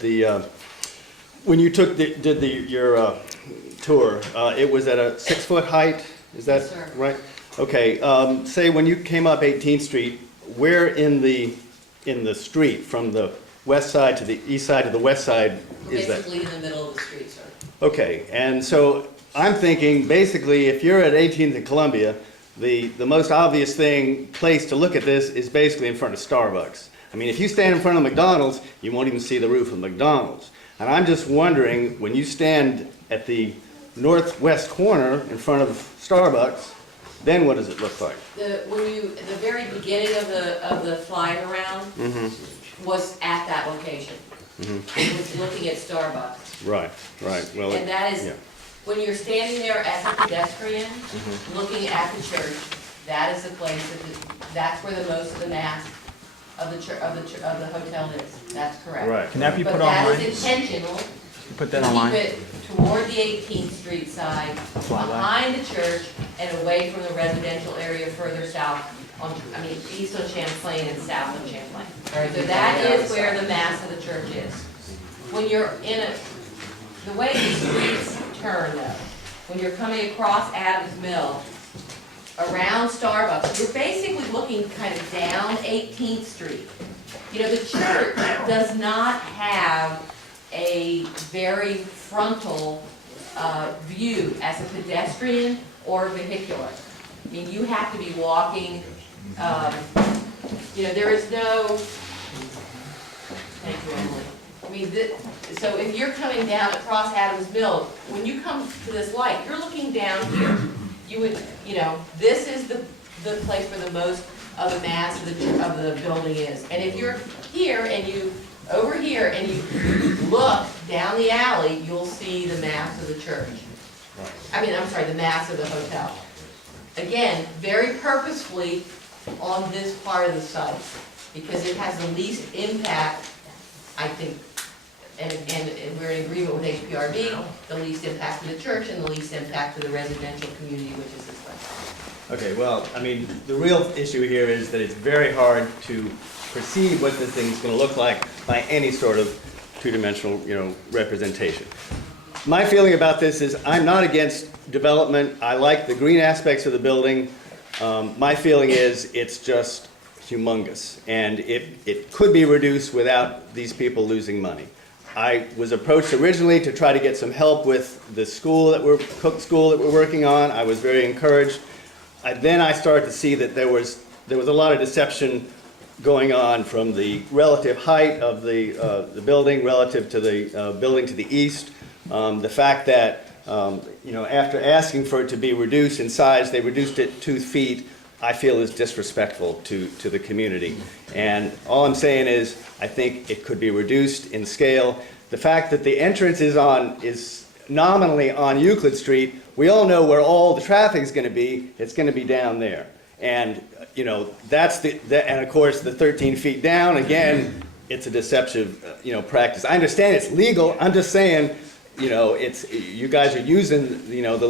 When you did your tour, it was at a 6-foot height, is that Yes, sir. right? Okay, say when you came up 18th Street, where in the street, from the west side to the east side to the west side is that? Basically in the middle of the street, sir. Okay, and so I'm thinking, basically, if you're at 18th and Columbia, the most obvious place to look at this is basically in front of Starbucks. I mean, if you stand in front of McDonald's, you won't even see the roof of McDonald's. And I'm just wondering, when you stand at the northwest corner in front of Starbucks, then what does it look like? The very beginning of the flying around was at that location. It was looking at Starbucks. Right, right. Well, And that is, yeah. when you're standing there as a pedestrian, looking at the church, that is the place, that's where the most of the mass of the hotel is. That's correct. Right. Can that be put But that online? is intentional. You put that online? Keep it toward the 18th Street side, Fly by. behind the church, and away from the residential area further south, east on Champlain and south on Champlain. So that is where the mass of the church is. When you're the way the streets turn though, when you're coming across Adams Mill, around Starbucks, you're basically looking kind of down 18th Street. You know, the church does not have a very frontal view as a pedestrian or vehicular. I mean, you have to be walking, you know, there is no, thank you, Emily. I mean, so if you're coming down across Adams Mill, when you come to this light, you're looking down here. You would, you know, this is the place where the most of the mass of the building is. And if you're here and over here and you look down the alley, you'll see the mass of the church. I mean, I'm sorry, the mass of the hotel. Again, very purposefully on this part of the site, because it has the least impact, I think, and we're in agreement with HPRB, the least impact to the church and the least impact to the residential community, which is this way. Okay, well, I mean, the real issue here is that it's very hard to perceive what this thing's going to look like by any sort of two-dimensional, you know, representation. My feeling about this is I'm not against development. I like the green aspects of the building. My feeling is it's just humongous, and it could be reduced without these people losing money. I was approached originally to try to get some help with the cook school that we're working on. I was very encouraged. Then I started to see that there was a lot of deception going on from the relative height of the building relative to the building to the east. The fact that you know, after asking for it to be reduced in size, they reduced it 2 feet, I feel is disrespectful to the community. And all I'm saying is, I think it could be reduced in scale. The fact that the entrance is nominally on Euclid Street, we all know where all the traffic is going to be. It's going to be down there. And you know, and of course the 13 feet down, again, it's a deceptive you know, practice. I understand it's legal. I'm just saying, you know, you guys are using, you know, the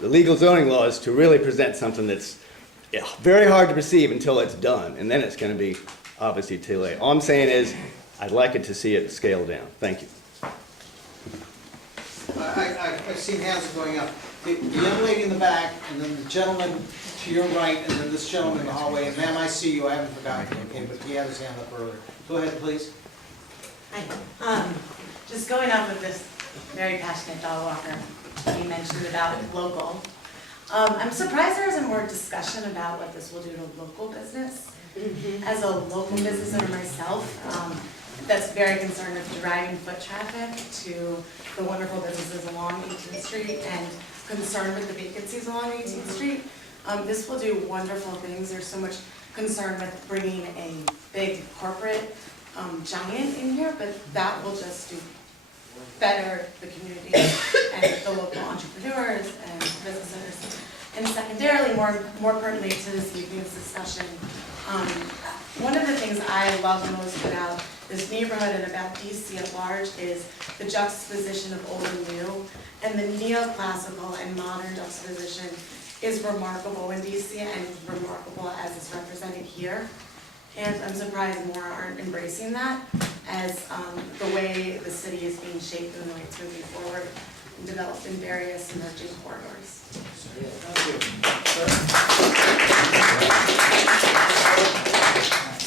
legal zoning laws to really present something that's very hard to perceive until it's done, and then it's going to be obviously too late. All I'm saying is, I'd like it to see it scale down. Thank you. I've seen hands going up. The young lady in the back, and then the gentleman to your right, and then this gentleman in the hallway. And ma'am, I see you. I haven't forgotten you, okay? But he had his hand up earlier. Go ahead, please. Hi. Just going off of this very passionate dog walker you mentioned about local. I'm surprised there isn't more discussion about what this will do to local business. As a local business owner myself, that's very concerned with driving foot traffic to the wonderful businesses along 18th Street and concerned with the vacancies along 18th Street. This will do wonderful things. There's so much concern with bringing a big corporate giant in here, but that will just do better the community and the local entrepreneurs and business owners. And secondarily, more pertinently to this evening's discussion, one of the things I love most about this neighborhood and about DC at large is the juxtaposition of old and new, and the neoclassical and modern juxtaposition is remarkable in DC and remarkable as it's represented here. And I'm surprised more aren't embracing that. as the way the city is being shaped and the way it's moving forward and developed in various emerging corridors.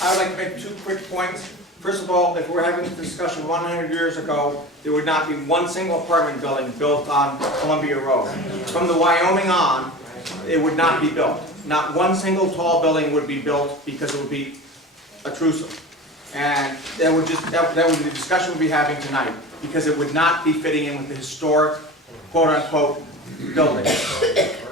I would like to make 2 quick points. First of all, if we're having this discussion 100 years ago, there would not be one single apartment building built on Columbia Road. From the Wyoming on, it would not be built. Not one single tall building would be built because it would be obtrusive. And that would be the discussion we'd be having tonight, because it would not be fitting in with the historic, quote-unquote, buildings.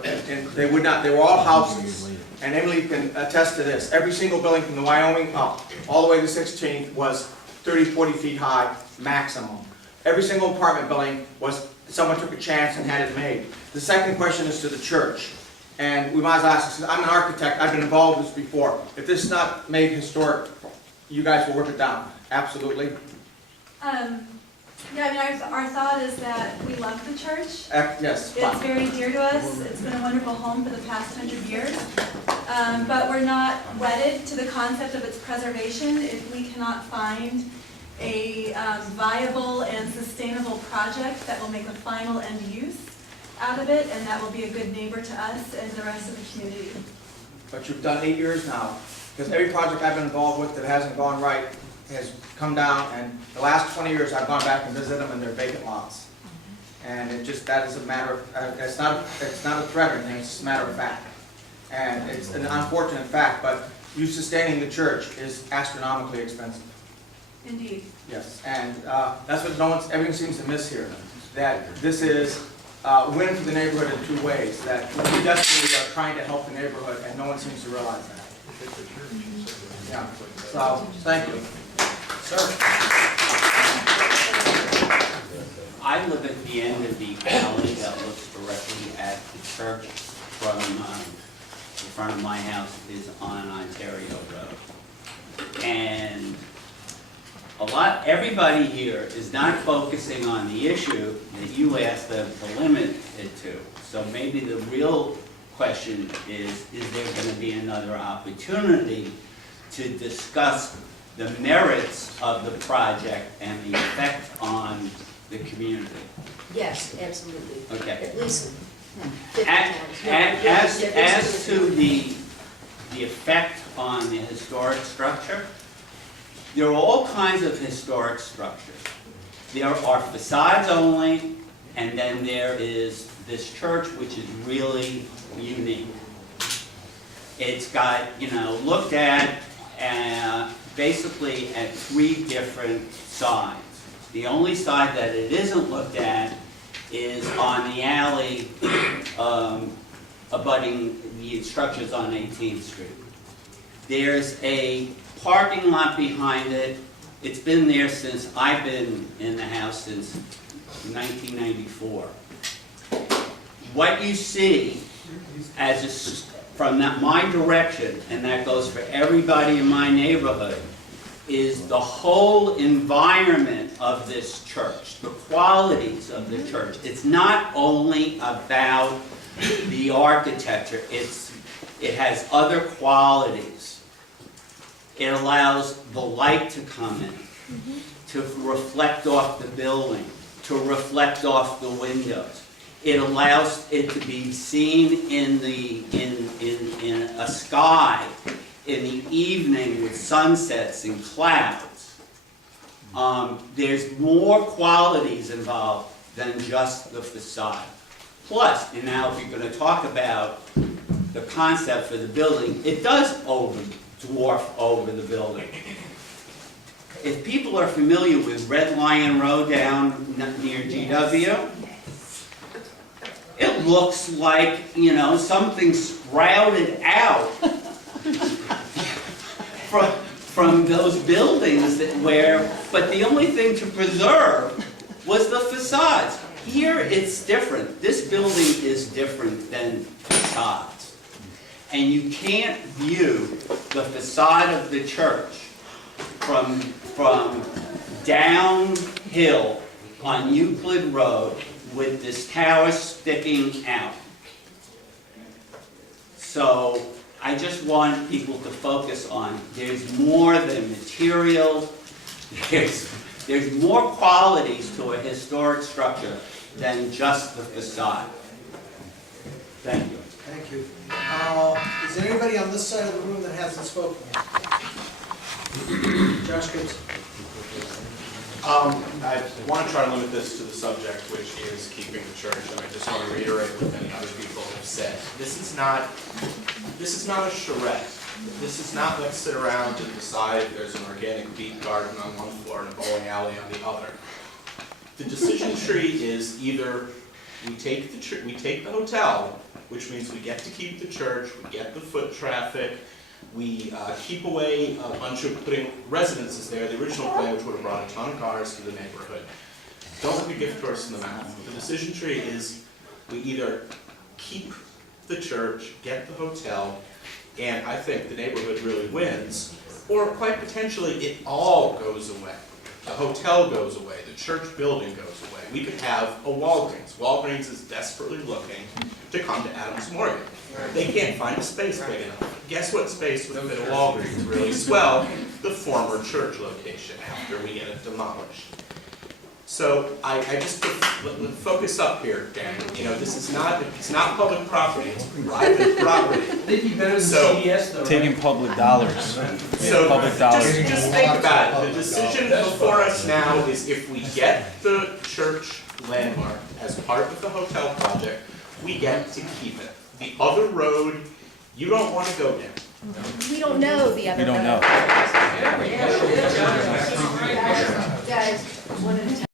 And they would not, they were all houses. And Emily can attest to this. Every single building from the Wyoming up, all the way to 16th, was 30, 40 feet high, maximum. Every single apartment building was, someone took a chance and had it made. The second question is to the church. And we might as well ask, I'm an architect, I've been involved with this before. If this is not made historic, you guys will work it down. Absolutely. Yeah, I mean, our thought is that we love the church. Yes. It's very dear to us. It's been a wonderful home for the past 100 years. But we're not wedded to the concept of its preservation if we cannot find a viable and sustainable project that will make a final end use out of it, and that will be a good neighbor to us and the rest of the community. But you've done 8 years now. Because every project I've been involved with that hasn't gone right has come down, and the last 20 years I've gone back and visited them and they're vacant lots. And it just, that is a matter of, it's not a threat or anything, it's just a matter of fact. And it's an unfortunate fact, but you sustaining the church is astronomically expensive. Indeed. Yes, and that's what everyone seems to miss here, that this is a win for the neighborhood in 2 ways, that we desperately are trying to help the neighborhood and no one seems to realize that. Yeah, so, thank you. Sir? I live at the end of the alley that looks directly at the church. From the front of my house is on Ontario Road. And everybody here is not focusing on the issue that you asked them to limit it to. So maybe the real question is there going to be another opportunity to discuss the merits of the project and the effect on the community? Yes, absolutely. Okay. At least 50 times. As to the effect on the historic structure, there are all kinds of historic structures. There are facades only, and then there is this church, which is really unique. It's got, looked at basically at 3 different sides. The only side that it isn't looked at is on the alley abutting the structures on 18th Street. There's a parking lot behind it. It's been there since I've been in the house since 1994. What you see from my direction, and that goes for everybody in my neighborhood, is the whole environment of this church, the qualities of the church. It's not only about the architecture, it has other qualities. It allows the light to come in, to reflect off the building, to reflect off the windows. It allows it to be seen in a sky in the evening with sunsets and clouds. There's more qualities involved than just the facade. Plus, and now if you're going to talk about the concept for the building, it does dwarf over the building. If people are familiar with Red Lion Road down near GW, it looks like, something sprouted out from those buildings but the only thing to preserve was the facades. Here it's different. This building is different than facades. And you can't view the facade of the church from downhill on Euclid Road with this tower sticking out. So I just want people to focus on there's more than material. There's more qualities to a historic structure than just the facade. Thank you. Thank you. Is there anybody on this side of the room that hasn't spoken yet? Josh Gibbs. I want to try to limit this to the subject, which is keeping the church, and I just want to reiterate what many other people have said. This is not a charrette. This is not let's sit around and decide if there's an organic beet garden on one floor and a bowling alley on the other. The decision tree is either we take the hotel, which means we get to keep the church, we get the foot traffic, we keep away a bunch of putting residences there, the original plan, which would have brought a ton of cars to the neighborhood. Don't look a gift horse in the mouth. The decision tree is we either keep the church, get the hotel, and I think the neighborhood really wins, or quite potentially it all goes away. The hotel goes away, the church building goes away. We could have a Walgreens. Walgreens is desperately looking to come to Adams Morgan. They can't find a space big enough. Guess what space would fit a Walgreens really swell? The former church location after we get it demolished. So I just focus up here, Dan. You know, it's not public property, it's private property. I think you better than So- CDS though, right? Taking public dollars. So Public dollars. just think about it. The decision before us now is if we get the church landmark as part of the hotel project, we get to keep it. The other road, you don't want to go down. We don't know the other. We don't know. Guys, one at a time.